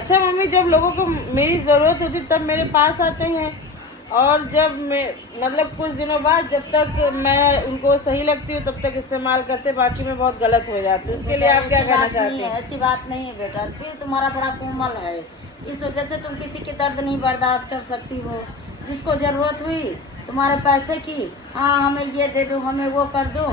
अच्छा मम्मी, जब लोगों को मेरी ज़रूरत होती तब मेरे पास आते हैं, और जब मैं मतलब कुछ दिनों बाद जब तक मैं उनको सही लगती हूँ तब तक इस्तेमाल करते, बाकी में बहुत गलत हो जाती हूँ। उसके लिए आप क्या कहना चाहती हैं? ऐसी बात नहीं है बेटा, दिल तुम्हारा बड़ा कोमल है, इस वजह से तुम किसी के दर्द नहीं बर्दाश्त कर सकती हो। जिसको जरूरत हुई तुम्हारे पैसे की, हाँ हमें ये दे दो, हमें वो कर दो,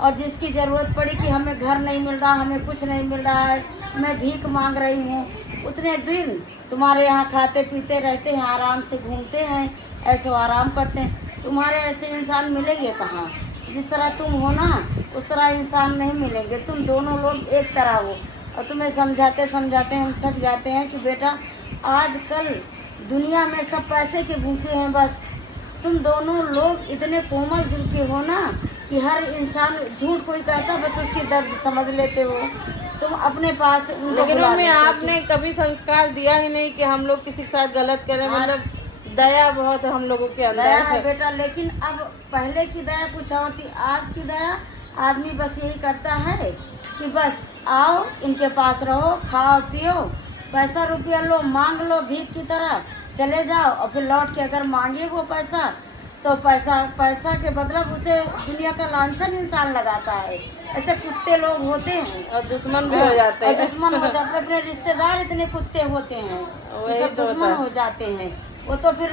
और जिसकी जरूरत पड़ी कि हमें घर नहीं मिल रहा, हमें कुछ नहीं मिल रहा है, मैं भीख मांग रही हूँ, उतने दिन तुम्हारे यहाँ खाते पीते रहते हैं, आराम से घूमते हैं, ऐसे आराम करते हैं। तुम्हारे ऐसे इंसान मिलेंगे कहाँ? जिस तरह तुम हो ना उस तरह इंसान नहीं मिलेंगे। तुम दोनों लोग एक तरह हो, और तुम्हें समझाते समझाते हम थक जाते हैं कि बेटा आजकल दुनिया में सब पैसे के भूखे हैं बस। तुम दोनों लोग इतने कोमल दिल के हो ना कि हर इंसान झूठ कोई कहता बस उसकी दर्द समझ लेते हो। तुम अपने पास उनको लेकिन बुला मम्मी लेते हो। आपने कभी संस्कार दिया ही नहीं कि हम लोग किसी के साथ गलत करें। मतलब दया बहुत हम लोगों के अंदर दया है है। बेटा, लेकिन अब पहले की दया कुछ और थी, आज की दया आदमी बस यही करता है कि बस आओ इनके पास रहो, खाओ पियो, पैसा रुपया लो, मांग लो भीख की तरह, चले जाओ, और फिर लौट के अगर मांगे वो पैसा तो पैसा के बदले उसे दुनिया का लांछन इंसान लगाता है। ऐसे कुत्ते लोग होते हैं और दुश्मन भी हो जाते और हैं। दुश्मन हो जाते, अपने रिश्तेदार इतने कुत्ते होते हैं कि वही सब तो दुश्मन होता है। हो जाते हैं। वो तो फिर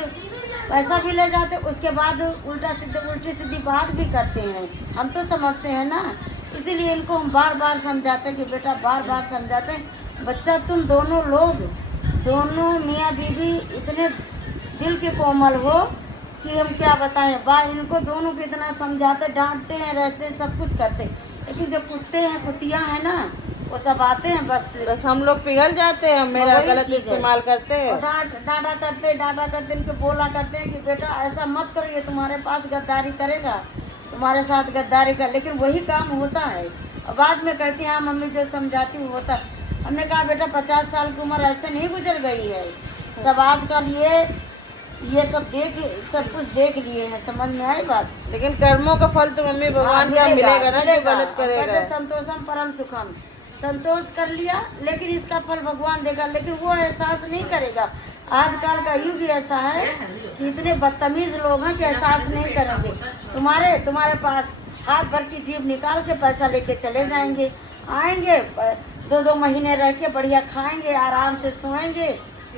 पैसा भी ले जाते, उसके बाद उल्टी सीधी बात भी करते हैं। हम तो समझते हैं ना, इसीलिए इनको हम बार बार समझाते हैं कि बेटा बार बार समझाते हैं, बच्चा तुम दोनों लोग, दोनों मियाँ बीवी इतने दिल के कोमल हो कि हम क्या बताएं। इनको दोनों को इतना समझाते डांटते हैं, रहते हैं, सब कुछ करते हैं, लेकिन जो कुत्ते हैं कुतिया हैं ना वो सब आते हैं बस हम लोग पिघल जाते हैं, मेरा वही गलत चीज़ है। इस्तेमाल करते हैं। और डांटा करते इनको बोला करते हैं कि बेटा ऐसा मत करो, ये तुम्हारे पास गद्दारी करेगा, तुम्हारे साथ गद्दारी कर, लेकिन वही काम होता है। और बाद में कहती हैं हाँ मम्मी जो समझाती हूँ होता है। हमने कहा बेटा 50 साल की उम्र ऐसे नहीं गुजर गई है, सब आजकल ये सब कुछ देख लिए हैं, समझ में आई बात। लेकिन कर्मों का फल तो मम्मी भगवान क्या मिलेगा ना, जो गलत करेगा। कहते संतोषम परम सुखम, संतोष कर लिया लेकिन इसका फल भगवान देगा, लेकिन वो एहसास नहीं करेगा। आजकल का युग ऐसा है कि इतने बदतमीज लोग हैं कि एहसास नहीं करेंगे। तुम्हारे पास हाथ भर की जेब निकाल के पैसा लेके चले जाएंगे, आएंगे 2-2 महीने रह के बढ़िया खाएंगे, आराम से सोएंगे,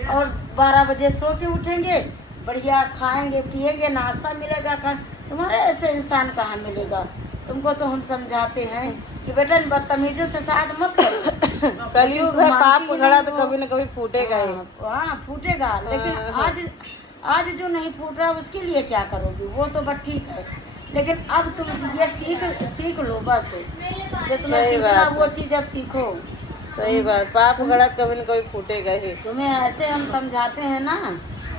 और 12 बजे सो के उठेंगे, बढ़िया खाएंगे पिएंगे, नाश्ता मिलेगा। तुम्हारे ऐसे इंसान कहाँ मिलेगा? तुमको तो हम समझाते हैं कि बेटा इन बदतमीजों से साथ मत करो। कलयुग है, पाप घड़ा तो कभी न कभी फूटेगा ही। हाँ फूटेगा, लेकिन आज जो नहीं फूट रहा उसके लिए क्या करोगी? वो तो बस ठीक है, लेकिन अब तुम ये सीख लो बस, जो तुम्हें सीखना वो चीज अब सीखो। सही बात, पाप घड़ा कभी न कभी फूटेगा ही। तुम्हें ऐसे हम समझाते हैं ना,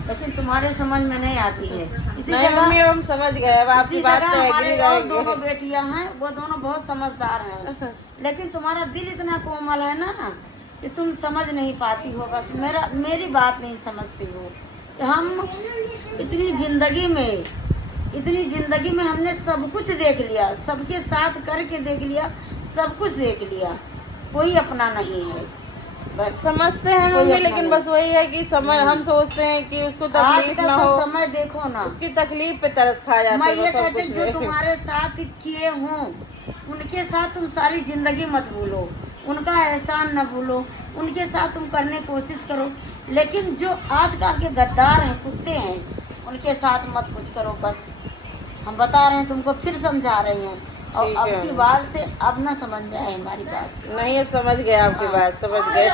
लेकिन तुम्हारे समझ में नहीं आती है। इसी नहीं मम्मी, अब हम समझ गए, अब आपकी बात पे हमारे एग्री और रहेंगे। दोनों बेटियां हैं, वो दोनों बहुत समझदार हैं, लेकिन तुम्हारा दिल इतना कोमल है ना कि तुम समझ नहीं पाती हो, बस मेरी बात नहीं समझती हो। हम इतनी जिंदगी में हमने सब कुछ देख लिया, सबके साथ करके देख लिया, सब कुछ देख लिया, कोई अपना नहीं है। बस समझते हैं मम्मी, लेकिन बस वही है कि समझ हम सोचते हैं कि उसको तकलीफ ना हो। समय देखो ना, उसकी तकलीफ पे तरस खा जाते मैं हैं। ये सब कहते कुछ जो नहीं। तुम्हारे साथ किए हों उनके साथ तुम सारी जिंदगी मत भूलो, उनका एहसान न भूलो, उनके साथ तुम करने की कोशिश करो, लेकिन जो आजकल के गद्दार हैं कुत्ते हैं उनके साथ मत कुछ करो। बस हम बता रहे हैं तुमको, फिर समझा रहे हैं, और अब की बार से अब ना समझ में आए हमारी बात। नहीं, अब समझ गए आपकी बात, समझ गए।